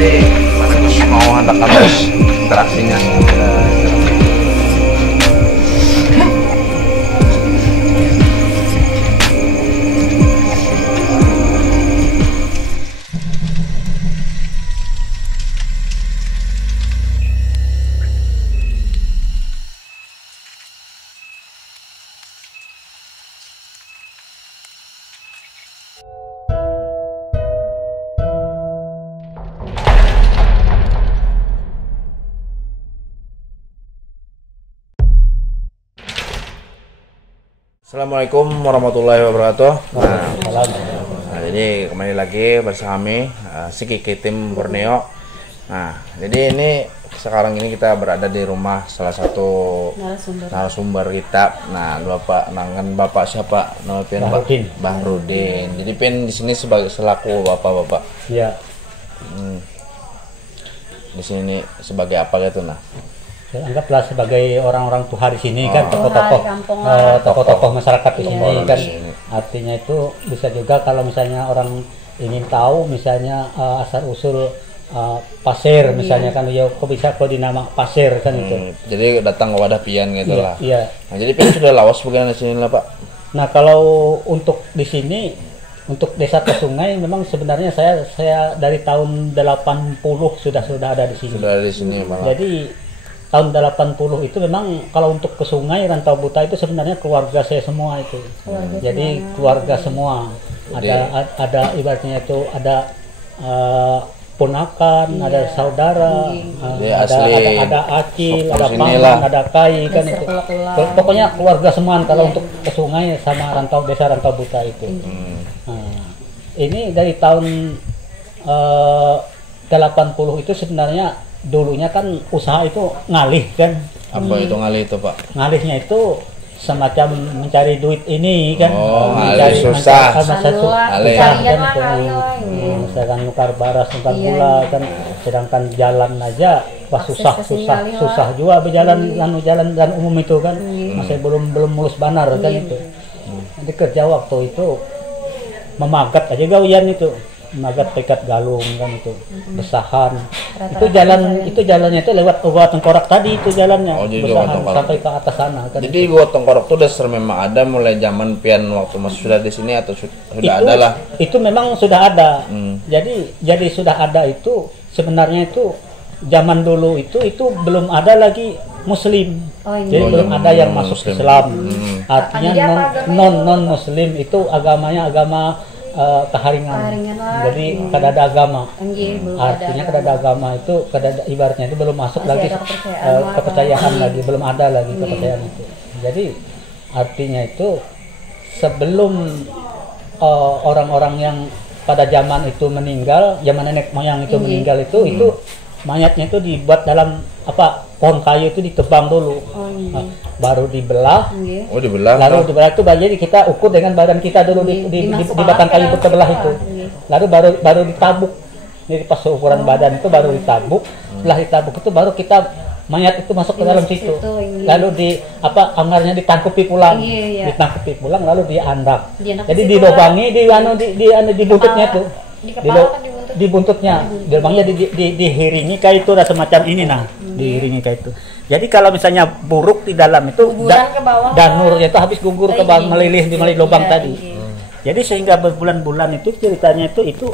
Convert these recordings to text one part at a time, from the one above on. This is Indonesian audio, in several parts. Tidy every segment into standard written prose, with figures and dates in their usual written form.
Jadi mana Gus mau hendak harus interaksinya. Assalamualaikum warahmatullahi wabarakatuh. Nah, jadi kembali lagi bersama kami Sikiki Tim Borneo. Nah, jadi ini sekarang ini kita berada di rumah salah satu narasumber kita. Nah, Bapak siapa? Nama pian Bahrudin. Jadi pian di sini sebagai selaku bapak-bapak. Iya. Di sini sebagai apa gitu nah? Anggaplah sebagai orang-orang tua di sini kan, tokoh-tokoh masyarakat di sini kan. Artinya itu bisa juga kalau misalnya orang ingin tahu misalnya asal usul pasir misalnya kan, ya kok bisa kok dinama pasir kan itu. Jadi datang ke wadah pian gitu lah. Iya. Nah, jadi pian sudah lawas bagaimana di sini lah Pak? Nah, kalau untuk di sini untuk Desa Sungai memang sebenarnya saya dari tahun 80 sudah ada di sini. Sudah ada di sini malah. Jadi tahun 80 itu memang kalau untuk ke sungai Rantau Buta itu sebenarnya keluarga saya semua itu. Jadi keluarga semua. Ada ibaratnya itu ada ponakan, ada saudara, ada acil, ada paman, ada kai kan itu. Pokoknya keluarga semua kalau untuk ke sungai sama Desa Rantau Buta itu. Nah, ini dari tahun 80 itu sebenarnya dulunya kan usaha itu ngalih kan. Apa itu ngalih itu Pak? Ngalihnya itu semacam mencari duit ini kan. Oh, ngalih susah. Ngalih kan itu. Misalkan nukar baras, nukar gula kan. Sedangkan jalan aja wah susah juga berjalan jalan umum itu kan. Masih belum mulus banar kan itu. Jadi kerja waktu itu memagat aja gawian itu. Magat pekat galung kan itu, besahan. Itu jalannya itu lewat Gua Tengkorak tadi itu jalannya. Besahan sampai ke atas sana kan. Jadi Gua Tengkorak itu dasar memang ada mulai zaman pian waktu masih sudah di sini atau sudah ada lah. Itu memang sudah ada. Jadi sudah ada itu sebenarnya itu zaman dulu itu belum ada lagi Muslim. Jadi belum ada yang masuk Islam. Artinya non Muslim itu agamanya agama keharingan. Jadi kada ada agama. Artinya kada ada agama itu ibaratnya itu belum masuk lagi kepercayaan lagi, belum ada lagi kepercayaan itu. Jadi artinya itu sebelum orang-orang yang pada zaman itu meninggal, zaman nenek moyang itu meninggal itu mayatnya itu dibuat dalam pohon kayu itu ditebang dulu, baru dibelah. Lalu dibelah itu jadi kita ukur dengan badan kita dulu di batang kayu terbelah itu. Lalu baru ditabuk. Jadi pas ukuran badan itu baru ditabuk. Setelah ditabuk itu baru kita mayat itu masuk ke dalam situ. Lalu anggarnya ditangkupi pulang. Ditangkupi pulang lalu diandak. Jadi dilobangi di buntutnya tuh. Di buntutnya, gerbangnya dihiringi kayak itu, ada semacam ini nah, dihiringi kayak itu. Jadi kalau misalnya buruk di dalam itu, danurnya itu habis gugur ke bawah, melilih di lubang tadi. Jadi sehingga berbulan-bulan itu ceritanya itu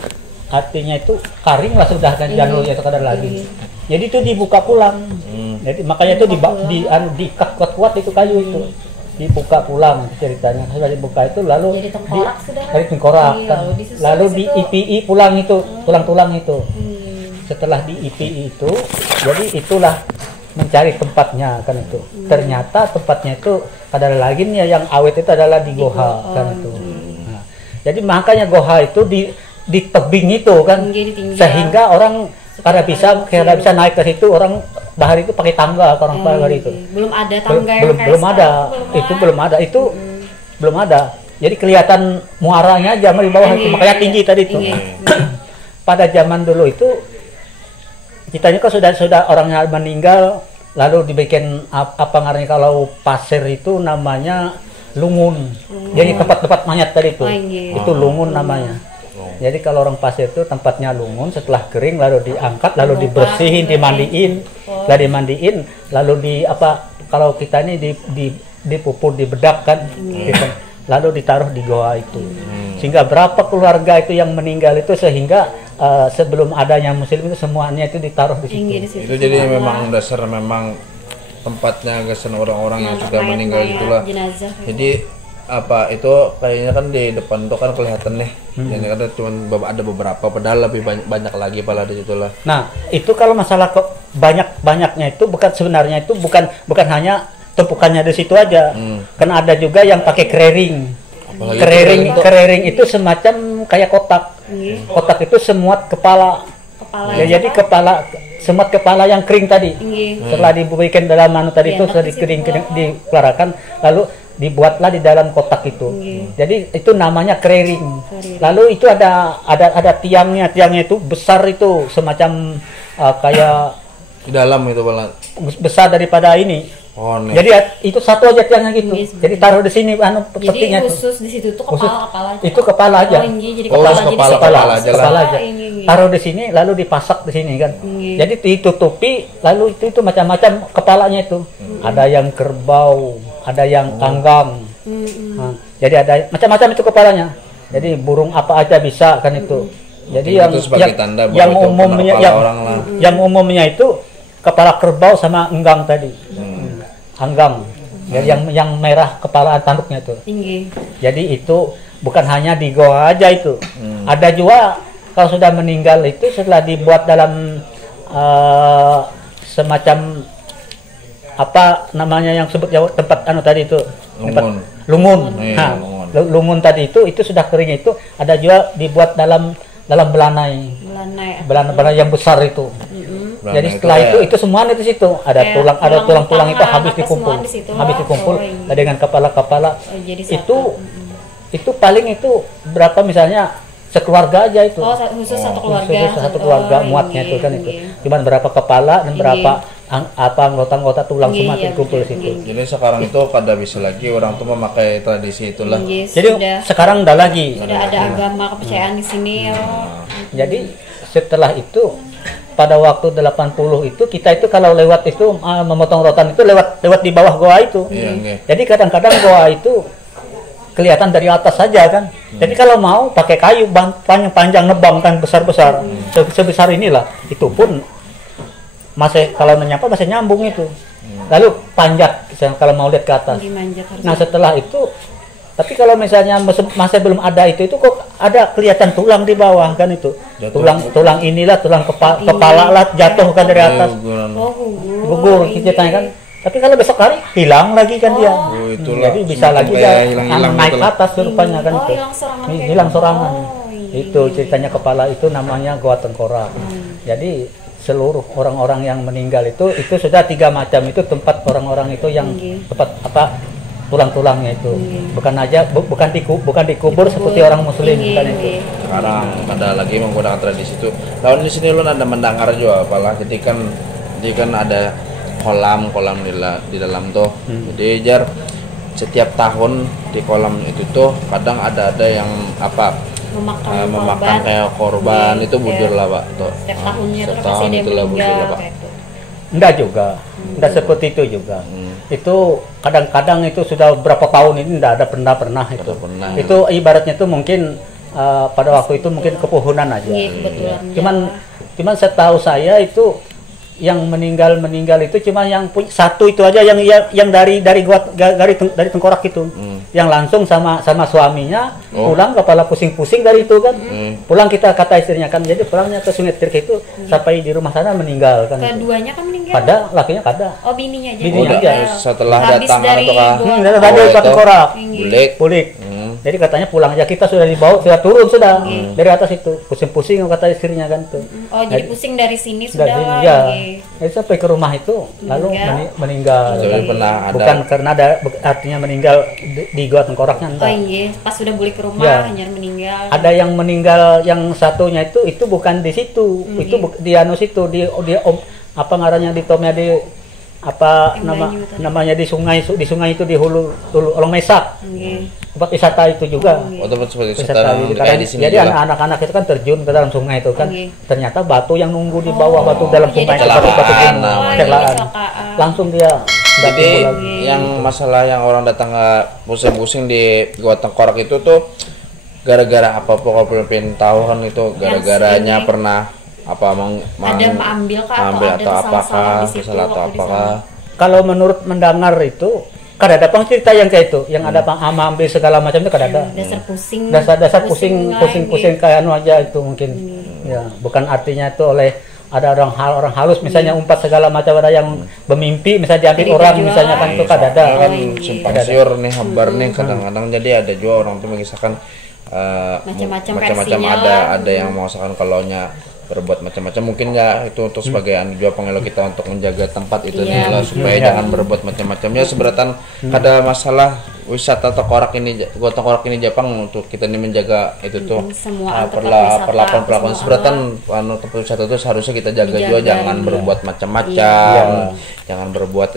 artinya itu karing lah sudah kan danurnya itu kada lagi. Jadi itu dibuka pulang. Jadi makanya itu diikat kuat-kuat itu kayu itu. Dibuka pulang ceritanya, sudah dibuka itu lalu jadi tengkorak kan, lalu di IPI pulang itu tulang-tulang itu. Setelah di IPI itu, jadi itulah mencari tempatnya kan itu. Ternyata tempatnya itu ada lagi nih yang awet itu adalah di Goha kan itu. Nah, jadi makanya Goha itu di tebing itu kan, sehingga orang kada bisa naik ke situ, orang bahari itu pakai tangga orang bahari itu. Belum ada tangga belum ada. Jadi kelihatan muaranya aja di bawah itu, makanya tinggi tadi itu. Pada zaman dulu itu kitanya kan sudah orangnya meninggal, lalu dibikin apa ngarannya kalau pasir itu namanya lungun. Jadi tempat-tempat mayat tadi itu. Itu lungun namanya. Jadi kalau orang pasir itu tempatnya lungun, setelah kering lalu diangkat, lalu dibersihin, dimandiin, lalu kalau kita ini dipupur, dibedak kan, gitu. Lalu ditaruh di goa itu. Sehingga berapa keluarga itu yang meninggal itu sehingga sebelum adanya muslim itu semuanya itu ditaruh di situ. Itu jadi memang dasar memang tempatnya kesan orang-orang yang sudah meninggal itulah. Jadi itu kayaknya kan di depan itu kan kelihatan nih. Jadi ada cuma ada beberapa, padahal lebih banyak lagi pada di situ lah. Nah, itu kalau masalah banyaknya itu sebenarnya itu bukan hanya tumpukannya di situ aja. Karena ada juga yang pakai kerering. Kerering itu semacam kayak kotak. Kotak itu semut kepala. Ya, jadi semut kepala yang kering tadi. Setelah dibikin dalam tadi itu sudah dikeluarkan, lalu dibuatlah di dalam kotak itu. Jadi itu namanya kerering. Lalu itu ada tiangnya itu besar itu semacam kayak di dalam itu malah besar daripada ini. Jadi itu satu aja tiangnya gitu. Jadi taruh di sini petinya itu. Khusus di situ tuh kepala aja. Itu kepala aja. Kepala aja. Taruh di sini lalu dipasak di sini kan. Jadi ditutupi lalu itu macam-macam kepalanya itu. Ada yang kerbau, ada yang kanggang. Nah, jadi ada macam-macam itu kepalanya. Jadi burung apa aja bisa kan itu. Jadi yang umumnya itu kepala kerbau sama enggang tadi. Anggang. Jadi yang merah kepala tanduknya itu. Jadi itu bukan hanya di goa aja itu. Ada juga kalau sudah meninggal itu setelah dibuat dalam semacam apa namanya yang sebut tempat tadi itu lungun. Lungun tadi itu sudah kering itu ada juga dibuat dalam belanai yang besar itu. Jadi setelah itu semuanya di situ ada tulang itu habis dikumpul dengan kepala itu paling itu berapa misalnya sekeluarga aja itu. Khusus satu keluarga. Muatnya itu kan itu. Cuman berapa kepala dan berapa anggota tulang semua dikumpul di situ. Jadi sekarang itu kada bisa lagi orang tuh memakai tradisi itulah. Jadi sekarang udah lagi. Sudah ada agama kepercayaan di sini. Jadi setelah itu pada waktu 80 itu kita itu kalau lewat itu memotong rotan itu lewat di bawah goa itu. Jadi kadang-kadang goa itu kelihatan dari atas saja kan. Jadi kalau mau pakai kayu panjang nebang kan besar-besar sebesar inilah. Itu pun masih kalau menyapa masih nyambung itu. Lalu panjat kalau mau lihat ke atas. Nah setelah itu tapi kalau misalnya masih belum ada itu kok ada kelihatan tulang di bawah kan itu. Tulang inilah tulang kepala lah jatuh kan dari atas. Gugur kita tanya kan. Tapi kalau besok hari hilang lagi kan dia. Jadi bisa lagi dia naik ke atas rupanya kan itu. Hilang sorangan. Itu ceritanya kepala itu namanya goa tengkorak. Jadi seluruh orang-orang yang meninggal itu sudah 3 macam itu tempat orang-orang itu yang tempat tulang-tulangnya itu bukan dikubur seperti orang muslim kan itu. Sekarang ada lagi menggunakan tradisi itu. Tahun di sini lu ada mendengar juga apalah jadi kan ada kolam di dalam tuh. Jadi setiap tahun di kolam itu tuh kadang ada yang memakan kayak korban itu bujur lah Pak tuh. Setiap tahunnya setahun itulah bujur lah Pak. Enggak juga. Enggak seperti itu juga. Itu kadang-kadang itu sudah berapa tahun ini enggak ada pernah itu. Itu ibaratnya itu mungkin pada waktu itu mungkin kepuhunan aja. Cuman setahu saya itu yang meninggal itu cuma yang satu itu aja yang dari tengkorak itu. Yang langsung sama suaminya pulang kepala pusing-pusing dari itu kan. Pulang kita kata istrinya kan jadi pulangnya ke Sungai Tirke itu sampai di rumah sana meninggal kan. Keduanya kan meninggal. Kada, lakinya kada. Oh bininya aja. Bininya aja. Setelah habis datang dari dari tengkorak. Bulik. Jadi katanya pulang aja kita sudah dibawa sudah turun dari atas itu pusing-pusing kata istrinya kan tuh. Oh jadi pusing dari sini sudah. Jadi sampai ke rumah itu lalu meninggal. Bukan karena ada artinya meninggal di goa tengkoraknya enggak. Oh iya, pas sudah balik ke rumah hanya meninggal. Ada yang meninggal yang satunya itu bukan di situ. Itu di situ di apa ngarannya di Tomnya di namanya di sungai itu di hulu Olong Mesak. tempat wisata itu juga. Oh, tempat seperti Wisata wisata gitu. kayak di sini Jadi juga. anak-anak itu kan terjun ke dalam sungai itu kan. Oke. Ternyata batu yang nunggu di bawah batu dalam jadi sungai itu kecelakaan batu-batu namanya. kecelakaan. Kecelakaan. Langsung dia nggak Jadi timbul lagi. yang masalah yang orang datang ke pusing-pusing di Gua Tengkorak itu tuh gara-gara apa pokoknya pengen tahu kan itu gara-garanya sini. pernah apa Ada mengambil kah atau mengambil ada atau salah-salah apakah di situ salah atau waktu di apakah Kalau menurut mendengar itu kan ada pang cerita yang kayak itu, yang ada pang ambil segala macam itu kan ada. dasar pusing. Dasar pusing lagi. kayak anu aja itu mungkin. Ya, bukan artinya itu oleh ada orang halus misalnya umpat segala macam, ada yang bermimpi misalnya diambil Dari orang tujuan. misalnya kan itu kan ada. kan iya. simpang siur nih habar nih kadang-kadang jadi ada juga orang tuh mengisahkan Macam-macam macam-macam versinya ada yang mau misalkan kalau nya berbuat macam-macam mungkin ya itu untuk sebagai juga pengelok kita untuk menjaga tempat itu nih Iya. lah, supaya jangan berbuat macam-macam ya seberatan ada masalah wisata Tengkorak ini Gua Tengkorak ini Jepang untuk kita ini menjaga itu tuh Semua tempat wisata, perlakuan semua seberatan tempat wisata itu seharusnya kita jaga juga Dijaga, jangan iya. berbuat macam-macam Iya. jangan berbuat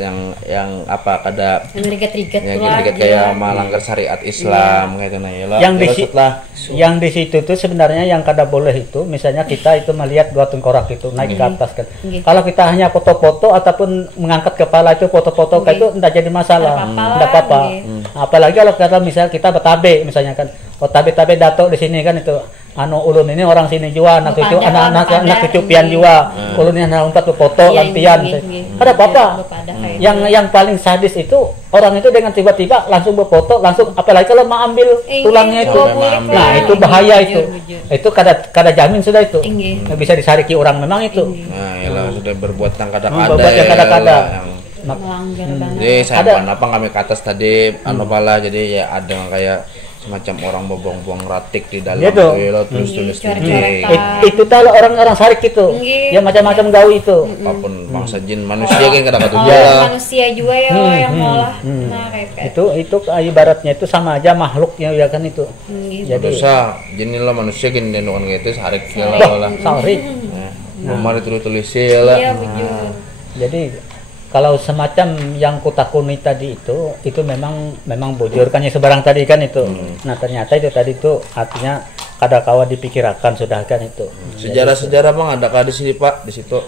yang apa kada Yang riget-riget yang tuh lah, dikit kayak melanggar syariat Islam kayak itu nah ya lah. Yang di Ya, si- setelah Yang di situ tuh sebenarnya yang kada boleh itu misalnya kita itu melihat Gua Tengkorak itu naik ke atas kan. Iya. Kalau kita hanya foto-foto ataupun mengangkat kepala itu foto-foto kayak itu tidak jadi masalah. Tidak apa-apa Tidak apa-apa. iya. Apalagi kalau kata misalnya kita betabe misalnya kan. Oh tabe-tabe dato di sini kan itu anu ulun ini orang sini juga anak cucu Bepada, anak-anak bepada, cucu pian iya. juga. Ulun ini anak umpat foto Iya, lampian. iya, iya. Ada apa-apa. Bepada kayak Yang paling sadis itu orang itu dengan tiba-tiba langsung berfoto langsung apalagi kalau mau ambil tulangnya itu. Sampai mengambil. Nah, itu bahaya Jujur, itu. jujur. Itu kada jamin sudah itu. Tinggi. Nggak bisa disariki orang memang itu. nah ya lah sudah berbuat yang kada-kada Berbuat yang ya kada-kada. lah, yang- Melanggar banget. jadi saya Ada. apa kami ke atas tadi anu pala jadi ya ada yang kayak semacam orang membuang-buang ratik di dalam Gitu. ya lah, tulis-tulis Coret-coretan. titik Itu tahu orang-orang sarik itu. Iya. Yang macam-macam gawe itu. apapun bangsa jin manusia kan kadang-kadang Oh, juga manusia juga ya yang ngolah. Nah, kayak Itu ibaratnya itu sama aja makhluknya ya kan itu. gitu. Jadi dosa jin lah manusia gini dan kan gitu sarik ya Bah, lah sarik. Umar ditulis lah Iya, bujur. Jadi kalau semacam yang kutakuni tadi itu memang bujur kan ya sebarang tadi kan itu. Nah ternyata itu tadi itu artinya kada kawa dipikirkan sudah kan itu. sejarah-sejarah bang adakah di sini pak di situ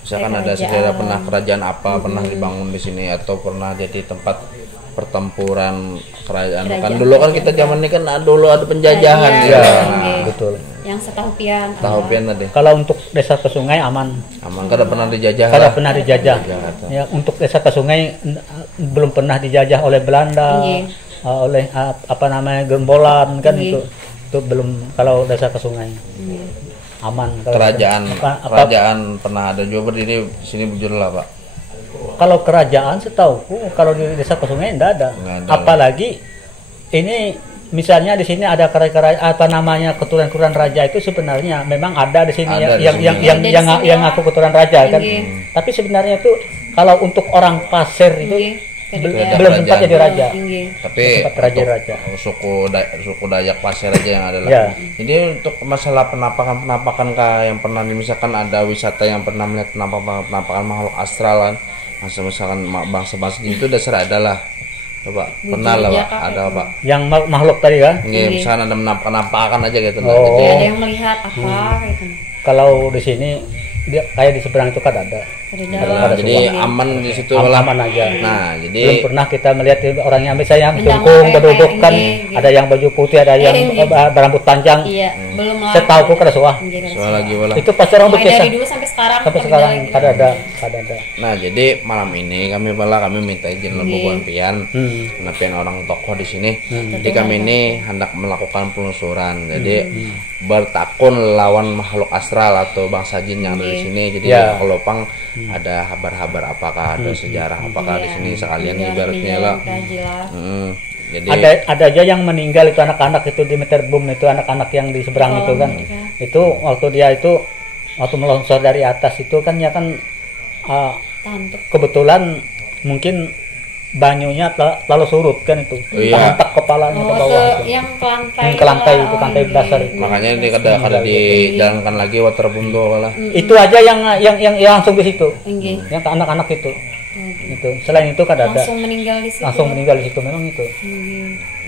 misalkan ada Kerajaan. sejarah pernah kerajaan apa pernah dibangun di sini atau pernah jadi tempat pertempuran kerajaan kan dulu kan kita zaman ini kan dulu ada penjajahan Iya, ya iya. Betul. Yang setahu pian. tahu pian tadi Kalau untuk desa ke sungai aman, aman kada pernah dijajah kada lah pernah dijajah. Jakarta. Ya untuk desa ke sungai belum pernah dijajah oleh Belanda, Iya. oleh apa namanya Gembolan kan Iya. itu belum. Kalau desa ke sungai Iya. aman. Kalau kerajaan pernah ada juga berdiri di sini bujur lah pak Kalau kerajaan setauku kalau di desa ke sungai tidak ada. Nggak ada. Apalagi ini misalnya di sini ada kerajaan apa namanya keturunan raja itu sebenarnya memang ada di sini Ada di yang sini. yang yang Ada di yang, sini, yang Pak. aku keturunan raja kan. Iya. Tapi sebenarnya itu kalau untuk orang pasir itu Iya. Kerajaan. belum sempat jadi raja. Tinggi. tapi Tempat raja-raja. untuk suku Dayak Pasir aja yang ada lah Ya. jadi untuk masalah penampakan yang pernah misalkan ada wisata yang pernah melihat penampakan makhluk astral kan misalkan bangsa-bangsa itu dasar ada lah coba pernah lah pak Kak. ada pak Yang makhluk tadi kan. Nggih, misalkan ada penampakan aja gitu nah. Oh. Jadi, Ada yang melihat apa gitu. Kalau di sini dia kayak di seberang itu kan ada. Dari nah, dalam. jadi aman di situ lah. Aman aja. Nah, Belum jadi pernah kita melihat orang yang misalnya Bendang jungkung kayak berduduk kan ini, ada yang baju putih ada yang Ini. berambut panjang. Iya, belum lah. Saya tahu kok kada suah. soal lagi bola. Itu pasti orang Mulai berkisah dari dulu sampai sekarang. sampai tapi sekarang lagi. kada ada. Nah, jadi malam ini kami minta izin lebuhan pian. Karena pian orang tokoh di sini. Jadi kami ini hendak melakukan penelusuran. Jadi bertakun lawan makhluk astral atau bangsa jin yang ada di sini. Jadi Ya. kalau pang ada kabar-kabar apakah ada sejarah apakah di sini sekalian ibaratnya lah. Jadi Ada aja yang meninggal itu anak-anak itu di Meterbum itu anak-anak yang di seberang itu kan. Itu waktu dia itu waktu melongsor dari atas itu kan ya kan Tantuk. kebetulan mungkin banyunya lalu surut kan itu. Iya. Tantak kepalanya ke Oh, bawah. ke yang ke lantai. Ke lantai itu, Oh, lantai iya. dasar itu. makanya ini kada dijalankan lagi waterboom tuh lah. Itu aja yang langsung di situ. Enggih. Yang ke anak-anak itu. Itu. Selain itu kan ada Langsung meninggal di situ. langsung meninggal di situ memang itu.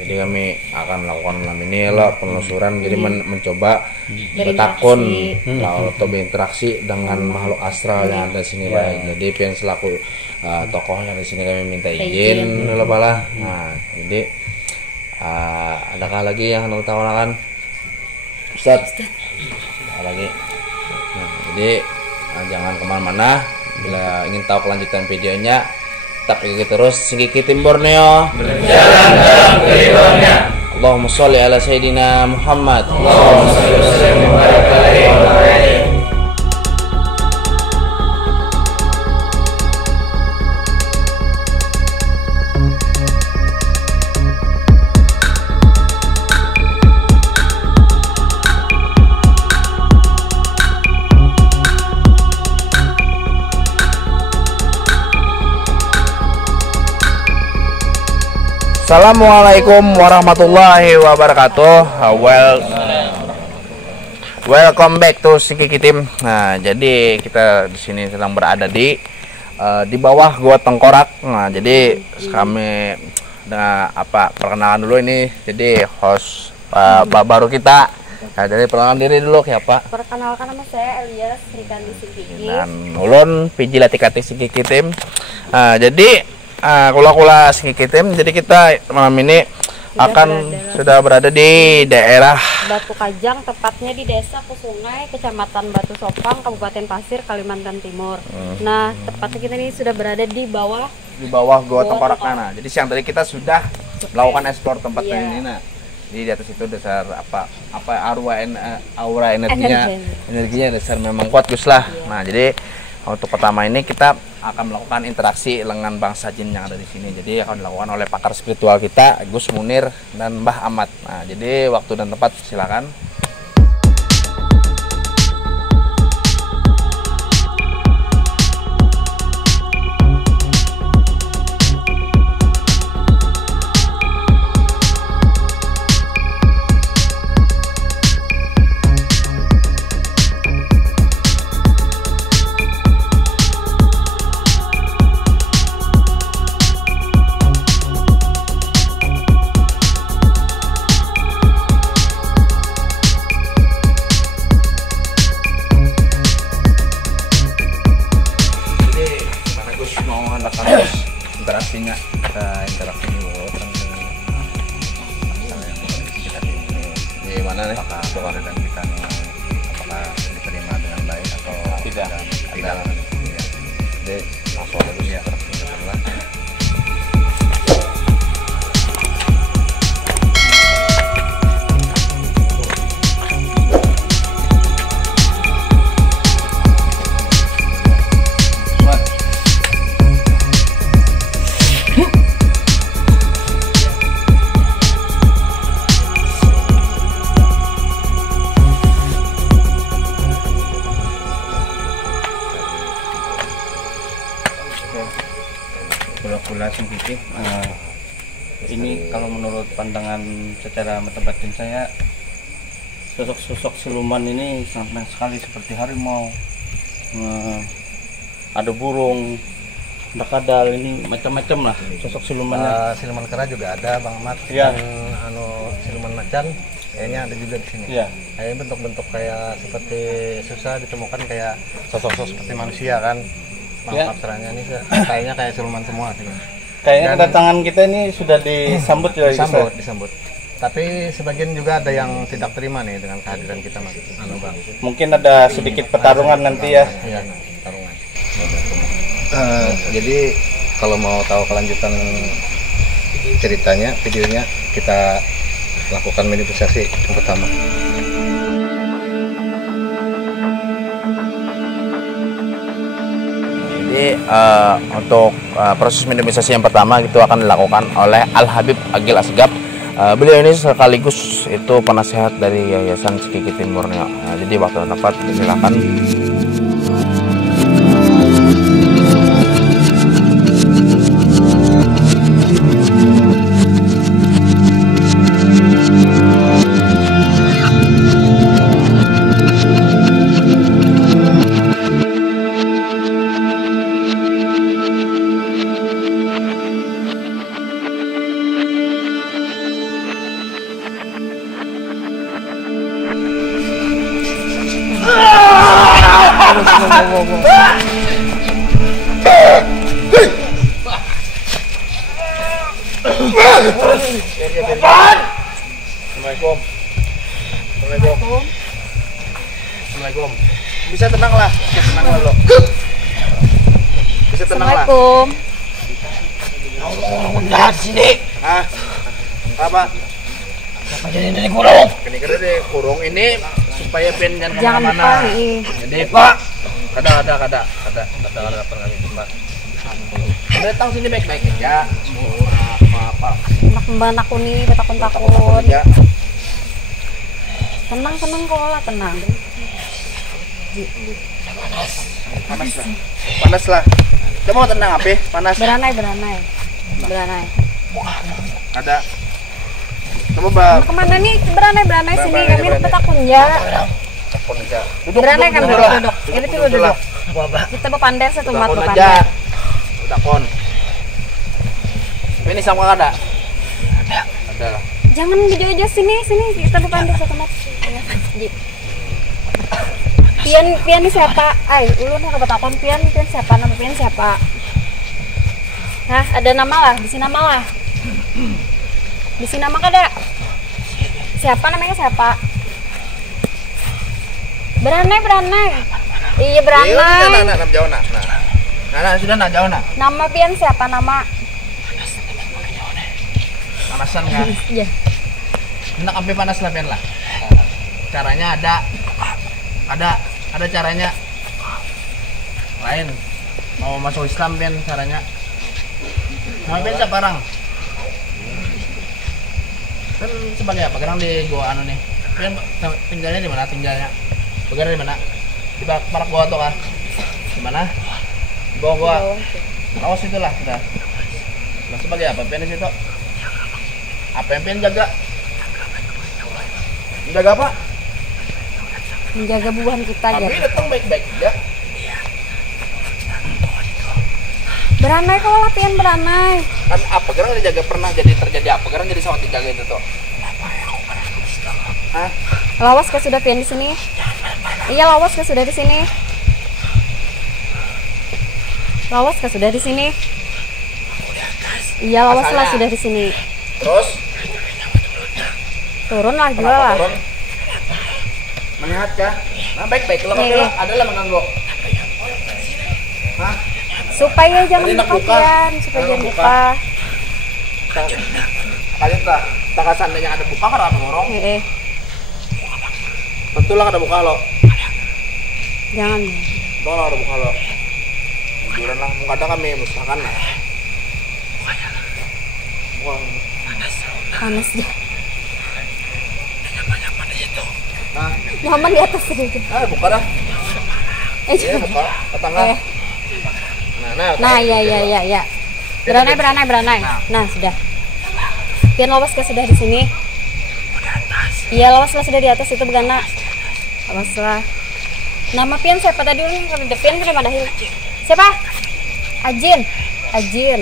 Jadi kami akan melakukan malam ini lah penelusuran, jadi mencoba bertakun atau berinteraksi dengan makhluk astral yang ada di sini, Pak. Jadi yang selaku tokohnya di sini kami minta izin dulu, Pak lah. Nah, jadi adakah lagi yang anda tawarkan, Ustaz? Ada lagi. Nah, jadi jangan kemana-mana. Bila ingin tahu kelanjutan videonya, tetap ikuti terus Singkiki Tim Borneo berjalan dalam kehidupannya. Allahumma sholli ala Sayyidina Muhammad. Allahumma sholli wa sallim wa barik alaihi. Assalamualaikum warahmatullahi wabarakatuh. Welcome back to Singkiki Tim. Nah, jadi kita di sini sedang berada di bawah Gua Tengkorak. Nah, jadi kami perkenalan dulu ini. Jadi host baru kita. Nah, jadi perkenalan diri dulu siapa? Perkenalkan nama saya Elias Srikandi Singkiki. Dan ulun Piji Latikati Singkiki Tim. Nah, jadi kula-kula Singkiki Tim, jadi kita malam ini sudah berada di daerah Batu Kajang, tepatnya di Desa Kusungai, Kecamatan Batu Sopang, Kabupaten Pasir, Kalimantan Timur. Nah, tepatnya kita ini sudah berada di bawah Gua Tengkorak. Nah, jadi siang tadi kita sudah melakukan eksplor tempat ini. Nah, di atas itu dasar aura energinya dasar memang kuat, Gus lah. Nah, jadi untuk pertama ini kita akan melakukan interaksi dengan bangsa jin yang ada di sini. Jadi akan dilakukan oleh pakar spiritual kita, Gus Munir dan Mbah Ahmad. Nah, jadi waktu dan tempat silakan. Interaksinya interaksi dulu dengan gimana nih apakah dan kita nih apakah diterima dengan baik atau tidak ada jadi langsung dulu ya lah. Kula Singkiki, ini kalau menurut pandangan secara mata batin saya, sosok-sosok siluman ini sangat banyak sekali, seperti harimau, ada burung, ada kadal, ini macam-macam lah sosok silumannya. Siluman kera juga ada, Bang Ahmad. Ya. Dan siluman macan kayaknya ada juga di sini. Ya. Kayak bentuk-bentuk kayak seperti susah ditemukan kayak sosok-sosok seperti manusia kan. Ya. Abstraknya ini kayaknya kayak siluman semua sih. Kayaknya kedatangan kita ini sudah disambut ya. Disambut. Tapi sebagian juga ada yang tidak terima nih dengan kehadiran kita, Mas. Bang. Mungkin ada sedikit pertarungan nanti ya. Iya, pertarungan. Jadi kalau mau tahu kelanjutan ceritanya, videonya kita lakukan meditasi yang pertama. Jadi untuk proses minimalisasi yang pertama itu akan dilakukan oleh Al Habib Agil Asgab. Beliau ini sekaligus itu penasehat dari Yayasan Singkiki Tim Borneo. Nah, jadi waktu dan tempat silakan. Assalamualaikum. Assalamualaikum. Assalamualaikum. Bisa tenang lah. Tenang lah lo. Bisa tenang lah. Assalamualaikum. Lihat sini. Hah? Apa? Apa jadi dari kurung? Ini kira di kurung ini supaya pen jangan Jangan kemana-mana. lupa. Jadi Pak, kada pernah kali Pak. Datang sini baik-baik aja. Apa? Anak mbak aku nih betakun-takun. aja. Tenang kok lah, tenang. Panas lah. Coba mau tenang apa? Panas. Beranai. Ada. Coba Bang. Mau kemana nih? Beranai sini. Beranai, Kami beranai. betakun ya. Telepon aja. Duduk. Beranai kan duduk. duduk. Ini tuh duduk. Kita berpandai satu mat Telepon berpandai. aja. Udah kon. Ini sama ada. Ada. Jangan dijojo sini kita berpandai satu mat. Pian ini siapa? Ulun yang kebetakon Pian siapa? Nama Pian siapa? Hah, ada nama lah, di sini nama lah. Di sini nama kada. Siapa namanya siapa? Beranai. Iya beranai. Nah, jauh nah. Nah, sudah nah jauh nah. Nama Pian siapa nama? Panasan kan? Iya. Hendak sampai panas lah Pian lah. Caranya ada caranya. Lain. Mau masuk Islam Pian caranya. Nama Pian siapa orang? Kan sebagai apa? Sekarang di gua anu nih. Pian tinggalnya di mana? Begadang di mana? Di parak gua tuh kan? Di mana? Di bawah gua. Awas itulah sudah. Nah, sebagai apa Pian di situ? Apa yang Pian jaga? Menjaga apa? Menjaga buahan kita Tapi ya. datang baik-baik aja. Beranai kalau lah Pian beranai. Kan apa gerang dijaga pernah terjadi apa gerang jadi sawat dijaga itu tuh. Hah? Lawas ke sudah Pian di sini. Iya lawas ke sudah di sini. Lawas ke sudah di sini. Iya lawas lah Asalnya. sudah di sini. Terus Turun lah juga kenapa lah. turun? Melihat kah? Nah baik-baik kalau Nih, pakai nih. adalah mengganggu. Hah? Supaya jangan Tadi nak buka buka. Pian, supaya Nak jangan buka. buka. Kalian tak seandainya ada buka kan ada ngorong. Tentulah ada buka lo. Jangan. Tolong ada buka lo. Jujuran lah, mungkin ada kami misalkan. Wah, Panas dia. nah, Nyaman di atas saja. buka dah. Iya, Jangan. buka ke tengah. Eh. Nah, Ya. Beranai. Nah, sudah. Pian lawas ke sudah di sini. Iya, lawas lah sudah di atas itu begana. Lawas lah. Nama Pian siapa tadi yang Pian kan ada hil. Siapa? Ajin.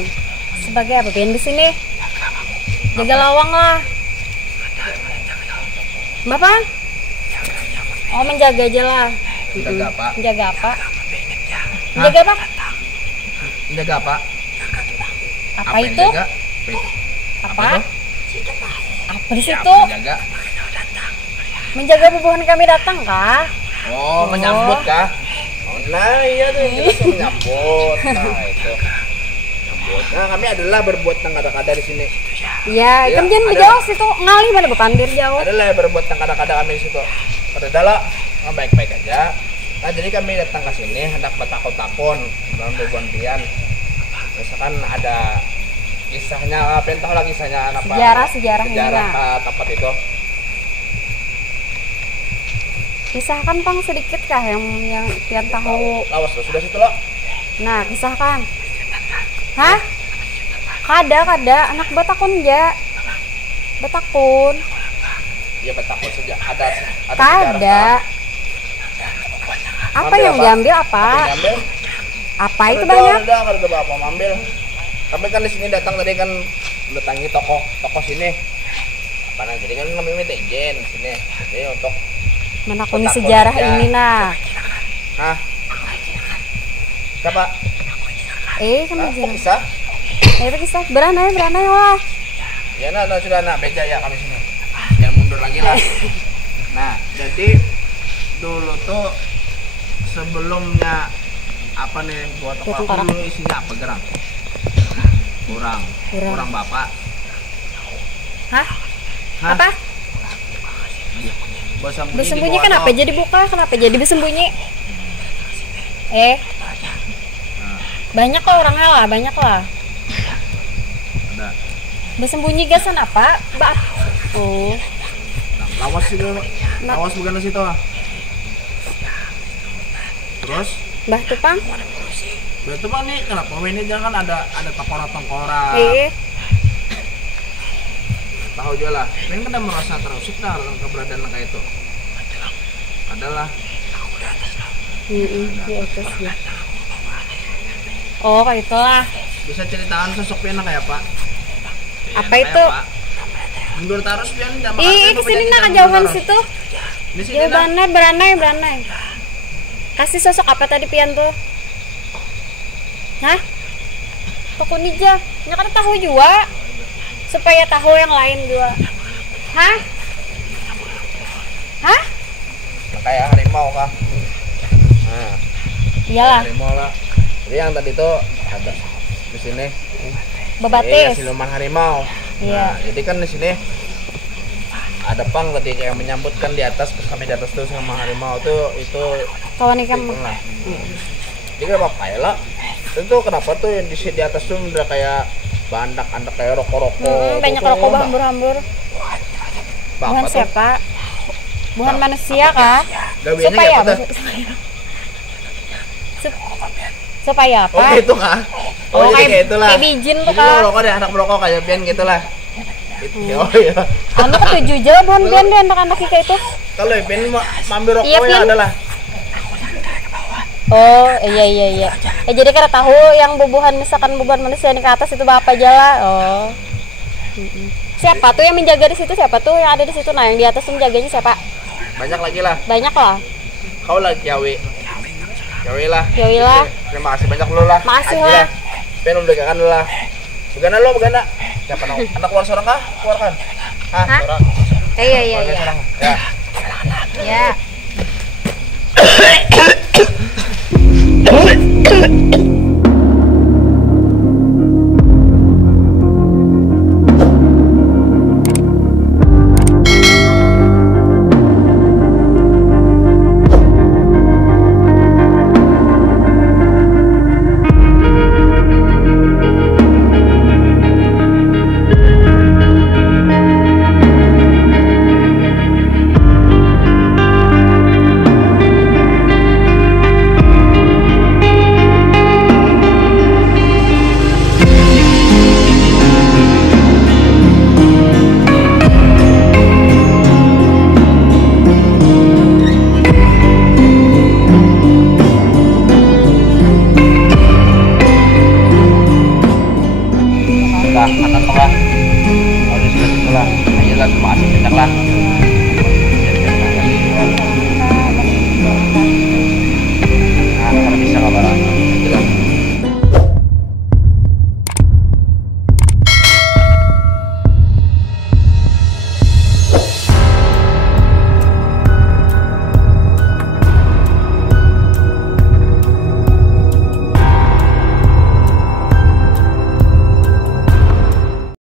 Sebagai apa Pian di sini? Jaga lawang lah. Bapak? Oh, menjaga aja lah. Menjaga apa? Menjaga apa? Menjaga apa? Menjaga apa? Apa yang itu? jaga? Apa? itu? Apa di Siapa situ? yang jaga? Menjaga bubuhan kami datang kah? Oh, menyambut kah? Oh, nah iya tuh kita sih menyambut. Nah itu. Menyambut. Nah kami adalah berbuat yang kada-kada di sini. Iya, Iya, kan jangan ada. jauh situ ngalih mana berpandir jauh. Adalah yang berbuat yang kada-kada kami di situ. Pada dalam baik-baik aja. Nah jadi kami datang ke sini hendak bertakon-takon dalam hubungan Pian. Misalkan ada kisahnya, apa yang tahu lah kisahnya apa? Sejarah ini, nah. tempat itu. Kisahkan Pang sedikit kah yang Pian tahu. Lawas lo sudah situ lo. Nah, kisahkan. Hah? Kada anak batakun ja. Batakun. Iya bertakon saja. Ada Kada. Apa Ambil yang apa? diambil apa? Apa yang diambil? Apa itu banyak? Ada berapa ambil. Kami kan di sini datang tadi kan mendatangi toko sini. Apa nah, jadi kan kami minta izin di sini. Jadi untuk Menakuni Batakun sejarah aja. ini nah. Hah? Siapa? Sama Kok Jina. bisa? Itu kisah. Beranai lah. Ya sudah beja ya kami sini. Jangan mundur lagi lah. Nah, jadi dulu tuh sebelumnya apa nih buat apa dulu isinya apa gerang? Kurang bapak. Hah? Apa? Bersembunyi kenapa jadi buka? Kenapa jadi bersembunyi? Banyak kok orangnya lah, banyak lah. Ada. Bersembunyi gasan apa? Mbak. Oh. Lawas itu. Lawas bukan di situ. Terus? Mbah Tupang? Mbah Tupang nih kenapa? Ini jangan ada tengkorak. Tahu juga lah. Ini kan merasa terusik dah keberadaan kayak itu. Adalah. Di atas ya. Oh, kayak itulah. Bisa ceritakan sosok Pian kayak apa? Apa itu? Mundur terus Pian jangan. Kesini nak jauhan situ. Di sini Beranai. Kasih sosok apa tadi Pian tuh? Hah? Toko Nija. Nya kan tahu juga. Supaya tahu yang lain juga. Hah? Kayak harimau kah? Nah. Iyalah. Harimau lah. Jadi yang tadi tuh ada di sini. Bebatis. Siluman harimau. Iya. Nah, jadi kan di sini ada pang tadi kayak menyambutkan di atas kami di atas tuh sama harimau tuh itu Kawan ikan lah. Jadi kenapa kayak lah? Itu kenapa tuh yang di atas tuh udah kayak bandak-bandak kayak rokok-rokok. Banyak rokok hambur-hambur. Buhan siapa? Buhan manusia kah? Supaya apa? Supaya apa? Oh gitu kah? Oh, jadi kayak itulah. Kayak bijin tuh kah? kah? Rokok deh anak merokok kayak Pian gitulah. Oh iya. Anu ketujuh aja buhan Pian deh anak-anak kita itu. Kalau Pian ambil rokoknya adalah. Oh iya. Jadi karena tahu yang bubuhan misalkan bubuhan manusia ini ke atas itu bapak aja lah. Oh. Siapa tuh yang menjaga di situ? Siapa tuh yang ada di situ? Nah yang di atas tuh menjaganya siapa? Banyak lagi lah. Banyak lah. Kau lah Yawi lah. Terima kasih banyak lu lah. Makasih lah. Pian udah kan lu lah. Begana lo, begana. Siapa tahu? Anak keluar seorang kah? Keluarkan. Hah? Seorang. Iya. Ya.